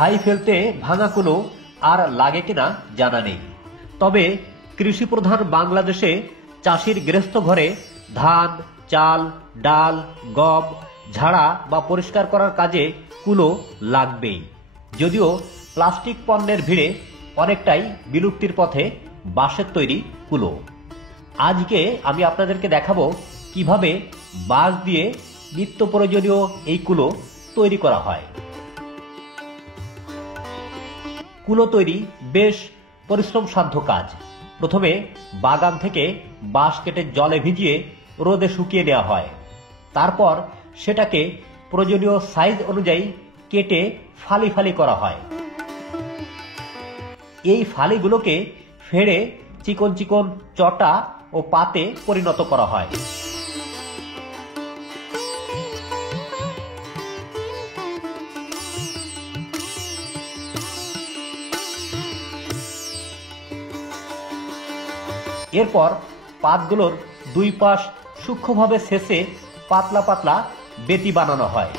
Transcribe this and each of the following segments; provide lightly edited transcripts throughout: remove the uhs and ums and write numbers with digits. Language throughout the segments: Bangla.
ছাই ফেলতে ভাঙা কুলো আর লাগে কিনা জানা নেই। তবে কৃষি প্রধান বাংলাদেশে চাষির গৃহস্থ ঘরে ধান, চাল, ডাল, গম ঝাড়া বা পরিষ্কার করার কাজে কুলো লাগবেই। যদিও প্লাস্টিক পণ্যের ভিড়ে অনেকটাই বিলুপ্তির পথে বাঁশের তৈরি কুলো। আজকে আমি আপনাদেরকে দেখাবো কিভাবে বাঁশ দিয়ে নিত্য প্রয়োজনীয় এই কুলো তৈরি করা হয়। কুলো তৈরি বেশ পরিশ্রম সাধ্য কাজ। প্রথমে বাগান থেকে বাঁশ কেটে জলে ভিজিয়ে রোদে শুকিয়ে নেওয়া হয়। তারপর সেটাকে প্রয়োজনীয় সাইজ অনুযায়ী কেটে ফালি ফালি করা হয়। এই ফালিগুলোকে ফেড়ে চিকন চিকন চটা ও পাতে পরিণত করা হয়। এরপর পাতগুলোর দুই পাশ সূক্ষ্মভাবে ছেঁচে পাতলা পাতলা বেতি বানানো হয়।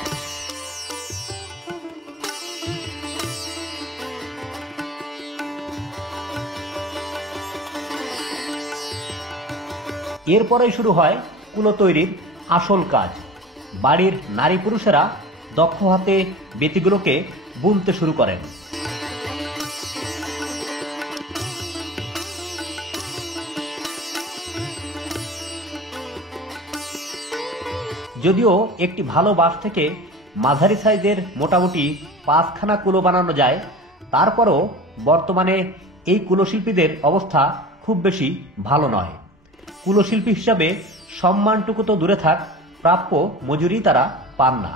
এরপরেই শুরু হয় কুলো তৈরির আসল কাজ। বাড়ির নারী পুরুষেরা দক্ষ হাতে বেতিগুলোকে বুনতে শুরু করেন। যদিও একটি ভালো বাঁশ থেকে মাঝারি সাইজের মোটামুটি 5খানা কুলো বানানো যায়, তারপরও বর্তমানে এই কুলোশিল্পীদের অবস্থা খুব বেশি ভালো নয়। কুলোশিল্পী হিসাবে সম্মানটুকু তো দূরে থাক, প্রাপ্য মজুরি তারা পান না।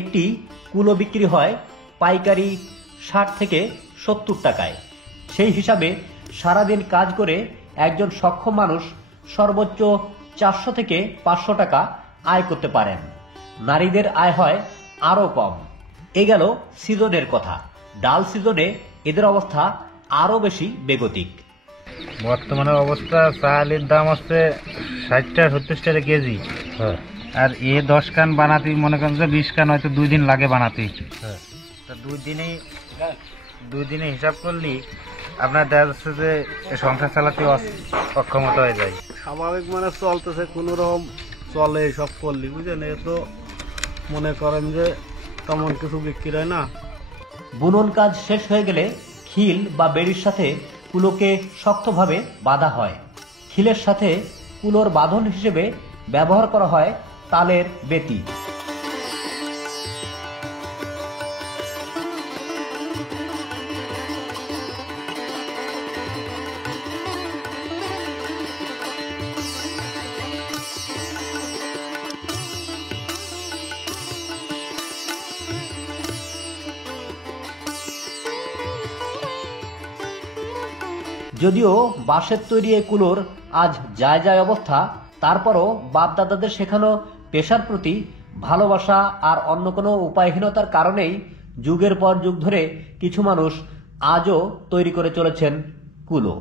একটি কুলো বিক্রি হয় পাইকারি 60 থেকে 70 টাকায়। সেই হিসাবে সারাদিন কাজ করে একজন সক্ষম মানুষ সর্বোচ্চ 400 থেকে 500 টাকা আয় করতে পারেন। নারীদের আয় হয় আরো কম। এ গেল সিজনের কথা। ডাল সিজনে এদের অবস্থা আরো বেশি বেগতিক। বর্তমানে অবস্থা চালের দাম হচ্ছে 60-70 টাকা কেজি। আর 10 কান বানাতে মনে করেন যে 20 কান হয়তো 2 দিন লাগে বানাতে। তা 2 দিনে হিসাব করলি আপনার দেখা যাচ্ছে যে সংসার চালাতে অক্ষমতা হয়ে যায়। স্বাভাবিক মানে চলতেছে, কোনো রকম চলে সব করলি, বুঝলেন। এ তো মনে করেন যে তেমন কিছু বিক্রি হয় না। বুনন কাজ শেষ হয়ে গেলে খিল বা বেড়ির সাথে কুলোকে শক্তভাবে বাঁধা হয়। খিলের সাথে কুলোর বাঁধন হিসেবে ব্যবহার করা হয় তালের বেতি। যদিও বাঁশের তৈরি এই কুলোর আজ যায় যায় অবস্থা, তারপরও বাপদাদাদের শেখানো পেশার প্রতি ভালোবাসা আর অন্য কোনো উপায়হীনতার কারণেই যুগের পর যুগ ধরে কিছু মানুষ আজও তৈরি করে চলেছেন কুলো।